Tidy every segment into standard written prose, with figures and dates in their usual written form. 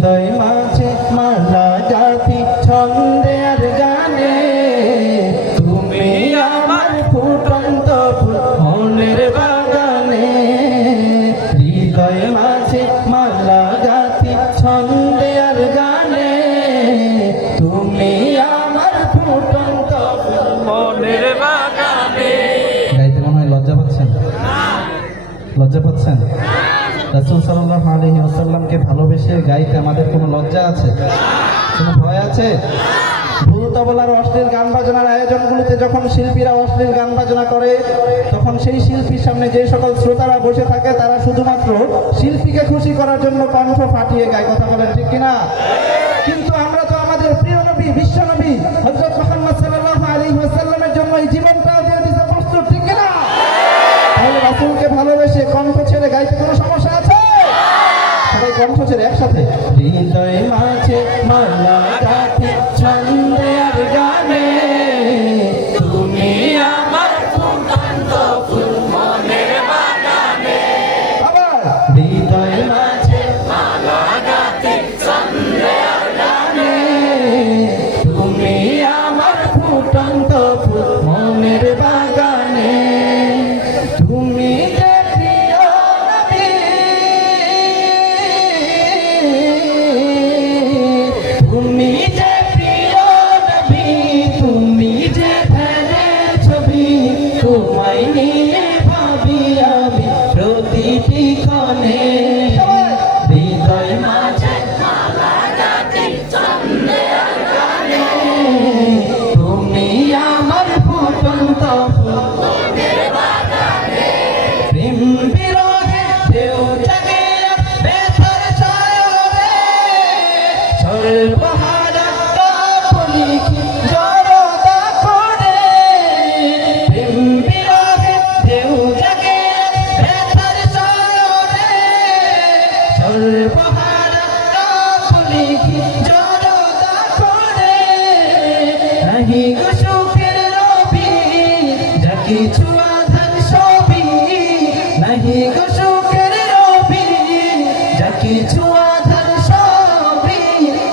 হৃদয় মাঝে মালা গাথি ছন্দে আর গানে, তুমি আমার ফুটন্ত ফুল মনের বাগানে। হৃদয় মাঝে মালা গাথি ছন্দে আর গানে, তুমি আমার ফুটন্ত ফুল মনের বাগানে। গাইতে মনে হয় লজ্জা পাচ্ছেন? লজ্জা পাচ্ছেন? রাসূল সাল্লাল্লাহু আলাইহি ওয়াসাল্লামকে ভালোবেসে গাইতে আমাদের কোনো লজ্জা আছে? কোনো ভয় আছে? ভুল তবলার অশ্লীল গান বাজনার আয়োজনগুলোতে যখন শিল্পীরা অশ্লীল গান বাজনা করে, তখন সেই শিল্পীর সামনে যে সকল শ্রোতারা বসে থাকে তারা শুধুমাত্র শিল্পীকে খুশি করার জন্য কণ্ঠ ফাটিয়ে গায়। কথা বলেন ঠিক কিনা? কিন্তু আমরা তো আমাদের প্রিয় নবী, বিশ্ব নবী হযরত মুহাম্মদ সাল্লাল্লাহু আলাইহি ওয়াসাল্লামের জন্য এই জীবনটাও দিয়ে দিতে প্রস্তুত, ঠিক কিনা? তাহলে রাসূলকে ভালোবেসে কণ্ঠ ছেড়ে গাইতে কোনো সমস্যা আছে? সবাই কণ্ঠ ছেড়ে একসাথে। হৃদয় মাঝে মালা গাথি ছন্দে আর গানে, তুমি আমার ফুটন্ত ফুল মনের বাগানে। আবার হৃদয় মাঝে মালা গাথি ছন্দে আর গানে, তুমি আমার ফুটন্ত ফুল মনের বাগানে। তুমি যে প্রিয় নবী, তুমি যে প্রিয় নবী, তুমি যে ধ্যানের ছবি, তোমায় নিয়ে ভাবি আমি প্রতিটি ক্ষণে। হৃদয় মাঝে মালা গাথি ছন্দে আর গানে, তুমি আমার ফুটন্ত ফুল মনের বাগানে। প্রেম বিরহে ঢেউ জাগে ব্যথার সাগরে, ঝড় পাহাড় কাঁপলি কি জড়তা করে। প্রেম বিরহে ঢেউ জাগে ব্যথার সাগরে, ঝড় পাহাড় কাঁপলি কি জড়তা করে। নাহি গো সুখের রবি যা কিছু আধার ছবি, নাহি গো সুখের রবি যা কিছু আধার ছবি।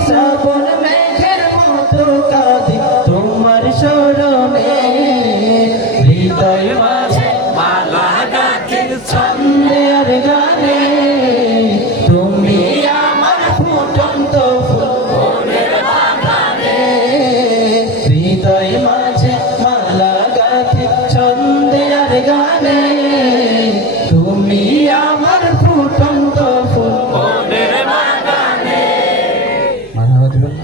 শ্রাবণ মেঘের মতো কাঁদি তোমার স্মরণে। হৃদয় মাঝে মালা গাথি ছন্দে আর গানে, তুমি আমার ফুটন্ত ফুল মনের বাগানে। হৃদয় মাঝে মালা গাথি ছন্দে আর গানে, তুমি আমার ফুটন্ত ফুল মনের বাগানে। মাঝে দিবেন না?